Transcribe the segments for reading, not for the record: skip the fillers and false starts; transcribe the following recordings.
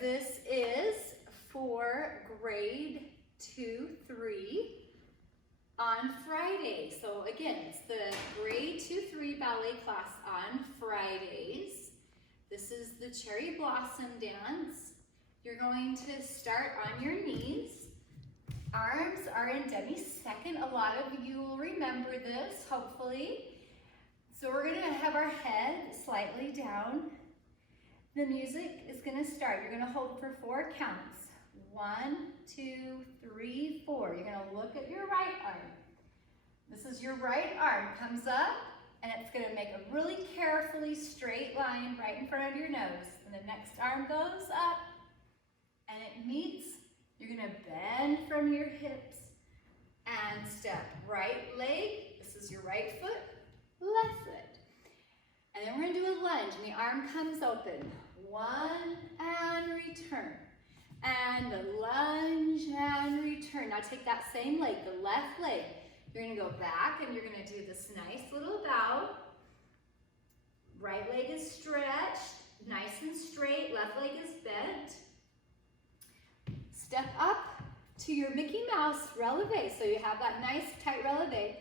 this is for grade 2-3 on Friday. So again, it's the grade 2-3 ballet class on Fridays. This is the cherry blossom dance. You're going to start on your knees. Arms are in demi-second. A lot of you will remember this, hopefully. So we're gonna have our head slightly down. The music is gonna start. You're gonna hold for 4 counts. 1, 2, 3, 4. You're gonna look at your right arm. This is your right arm. Comes up, and it's gonna make a really carefully straight line right in front of your nose. And the next arm goes up, and it meets. You're gonna bend from your hips and step right leg. This is your right foot, left foot. And then we're gonna do a lunge, and the arm comes open. 1, and return. And the lunge, and return. Now take that same leg, the left leg. You're gonna go back, and you're gonna do this nice little bow. Right leg is stretched, nice and straight. Left leg is bent. Step up to your Mickey Mouse releve. So you have that nice tight releve.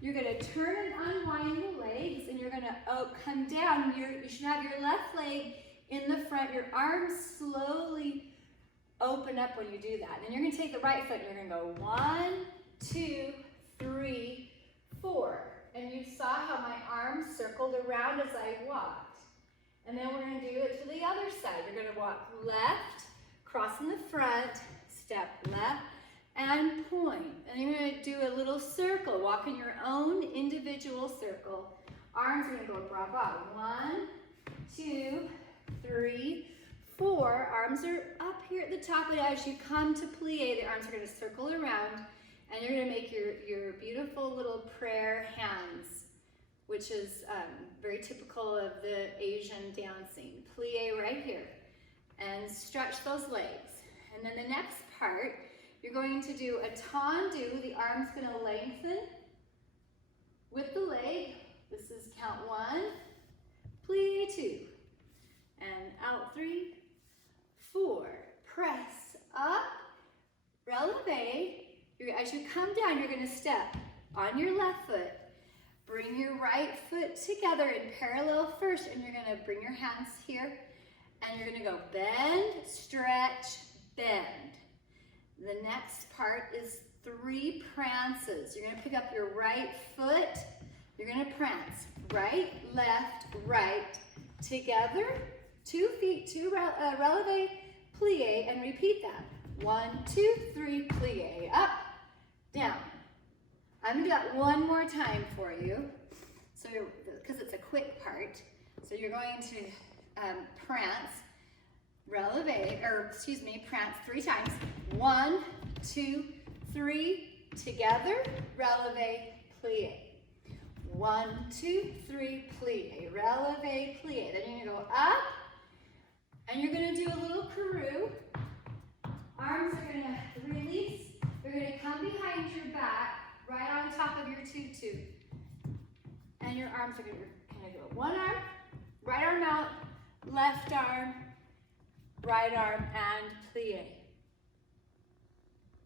You're gonna turn and unwind the legs, and you're gonna come down. You should have your left leg in the front. Your arms slowly open up when you do that. And then you're gonna take the right foot, and you're gonna go 1, 2, 3, 4. And you saw how my arms circled around as I walked. And then we're gonna do it to the other side. You're gonna walk left, cross in the front, step left, and point. And you're gonna do a little circle. Walk in your own individual circle. Arms are gonna go bra bra. 1, 2, 3, 4. Arms are up here at the top, and as you come to plie, the arms are gonna circle around, and you're gonna make your beautiful little prayer hands, which is very typical of the Asian dancing. Plie right here, and stretch those legs. And then the next part, you're going to do a tendu. The arm's gonna lengthen with the leg. This is count 1, plie 2, and out 3, 4. Press up, releve. As you come down, you're gonna step on your left foot. Bring your right foot together in parallel first, and you're gonna bring your hands here, and you're gonna go bend, stretch, bend. The next part is 3 prances. You're gonna pick up your right foot. You're gonna prance. Right, left, right, together. 2 feet, 2 releve, plie, and repeat that. 1, 2, 3, plie, up, down. I'm gonna do that one more time for you, so because it's a quick part. So you're going to prance, releve, prance 3 times. 1, 2, 3, together, releve, plie. 1, 2, 3, plie, releve, plie. Then you're gonna go up, and you're gonna do a little choreo. Arms are gonna release. You're gonna come behind your back, right on top of your tutu. And your arms are gonna go 1 arm, right arm out, left arm, right arm, and plie.